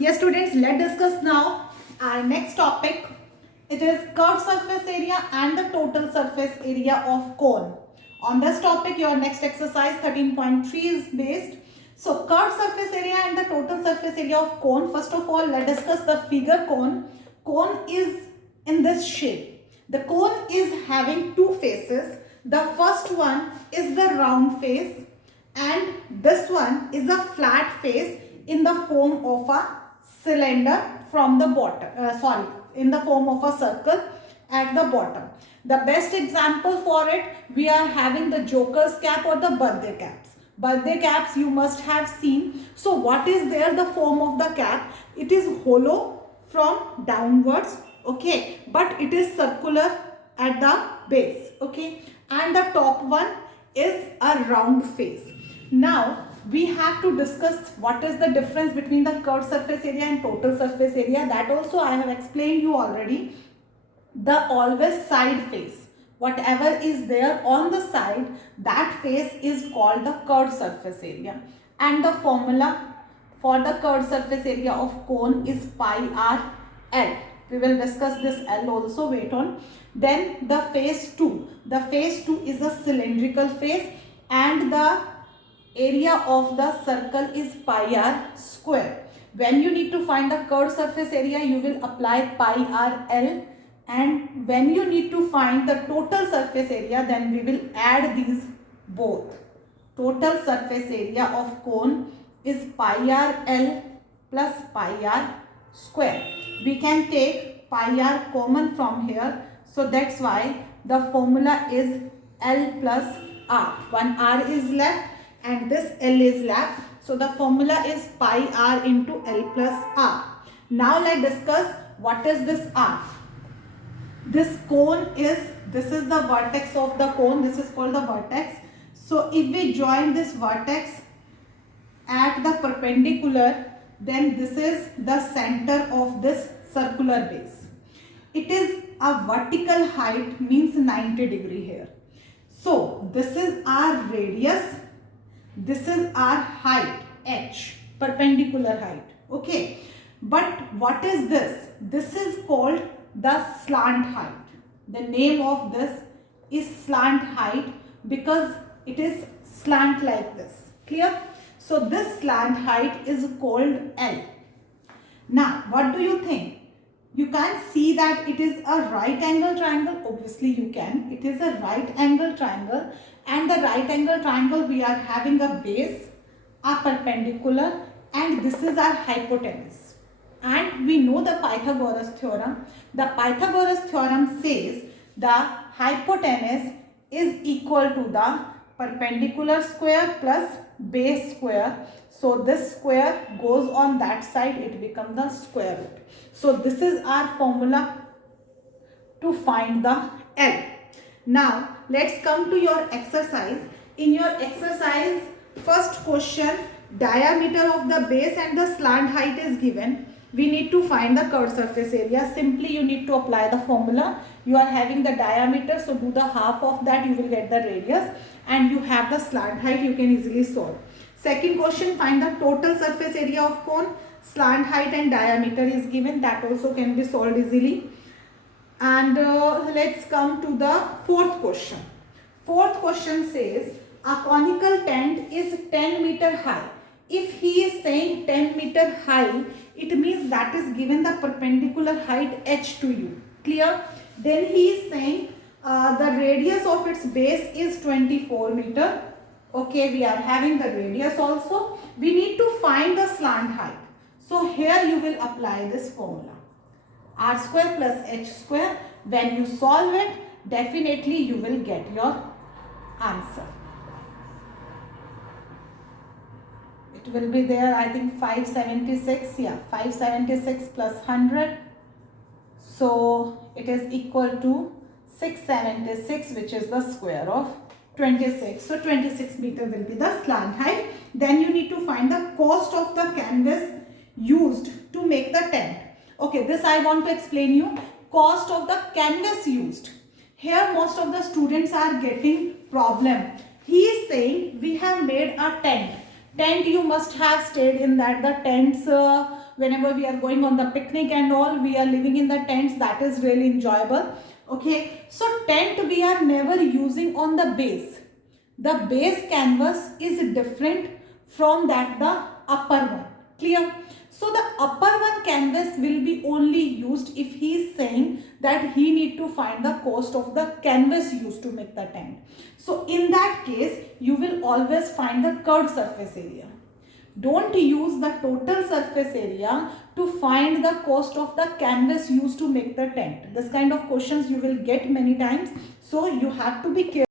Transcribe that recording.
Yes, students, let's discuss now our next topic. It is curved surface area and the total surface area of cone. On this topic, your next exercise 13.3 is based. So, curved surface area and the total surface area of cone. First of all, let's discuss the figure cone. Cone is in this shape. The cone is having two faces. The first one is the round face and this one is a flat face in the form of a cylinder from the bottom, in the form of a circle at the bottom. The best example for it, we are having the joker's cap or the birthday caps. Birthday caps you must have seen. So what is there, the form of the cap? It is hollow from downwards, okay, but it is circular at the base, okay, and the top one is a round face. Now we have to discuss what is the difference between the curved surface area and total surface area. That also I have explained you already. The always side face, whatever is there on the side, that face is called the curved surface area. And the formula for the curved surface area of cone is pi r L. We will discuss this L also, wait on. Then the face 2. The face 2 is a cylindrical face and the area of the circle is pi r square. When you need to find the curved surface area, you will apply pi r L, and when you need to find the total surface area, then we will add these both. Total surface area of cone is pi r L plus pi r square. We can take pi r common from here, so that's why the formula is L plus r. One r is left and this L is left. So the formula is pi r into L plus r. Now let's discuss what is this r. This cone is, this is the vertex of the cone. This is called the vertex. So if we join this vertex at the perpendicular, then this is the center of this circular base. It is a vertical height, means 90 degree here. So this is our radius. This is our height, h, perpendicular height, okay. But what is this? This is called the slant height. The name of this is slant height because it is slant like this, clear? So this slant height is called L. Now what do you think? You can see that it is a right angle triangle. Obviously you can. It is a right angle triangle, and the right angle triangle, we are having a base, a perpendicular, and this is our hypotenuse. And we know the Pythagoras theorem. The Pythagoras theorem says the hypotenuse is equal to the perpendicular square plus base square. So this square goes on that side, it becomes the square root. So this is our formula to find the L. Now let's come to your exercise. In your exercise, first question, diameter of the base and the slant height is given. We need to find the curved surface area. Simply you need to apply the formula. You are having the diameter, so do the half of that, you will get the radius, and you have the slant height, you can easily solve. Second question, find the total surface area of cone. Slant height and diameter is given, that also can be solved easily. And let's come to the fourth question. Fourth question says a conical tent is 10 meter high. If he is saying 10 meter high, it means that is given the perpendicular height h to you, clear? Then he is saying the radius of its base is 24 meter. Okay, we are having the radius also. We need to find the slant height. So here you will apply this formula, r square plus h square. When you solve it, definitely you will get your answer. It will be there, I think 576, yeah, 576 plus 100. So it is equal to 676, which is the square of 26. So 26 meter will be the slant height. Then you need to find the cost of the canvas used to make the tent. Okay, this I want to explain you. Cost of the canvas used. Here most of the students are getting problem. He is saying we have made a tent. Tent, you must have stayed in that. The tents whenever we are going on the picnic and all, we are living in the tents. That is really enjoyable. Okay, so tent we are never using on the base. The base canvas is different from that the upper one. Clear? So the upper one canvas will be only used if he is saying that he need to find the cost of the canvas used to make the tent. So in that case, you will always find the curved surface area. Don't use the total surface area to find the cost of the canvas used to make the tent. This kind of questions you will get many times. So you have to be careful.